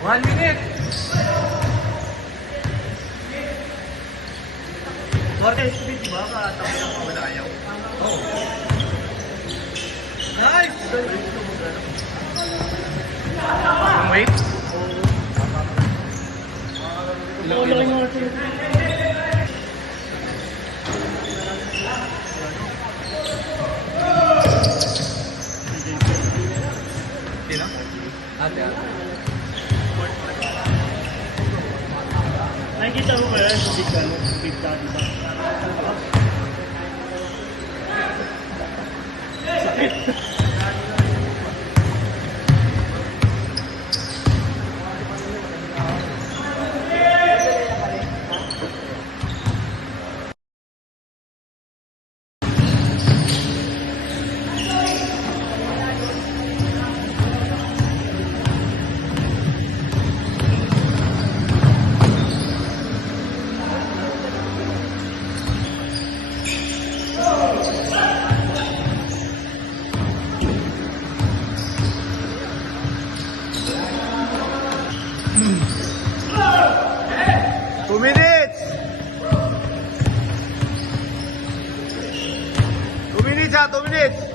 1 minute. Mortal speed ba? Tapos na ako na ayaw. Oo. Nice! Wait. Laki mo kasi. Sino? Ate. Nakikita mo ba yan? Big daddy ba? Sakit. Two minutes.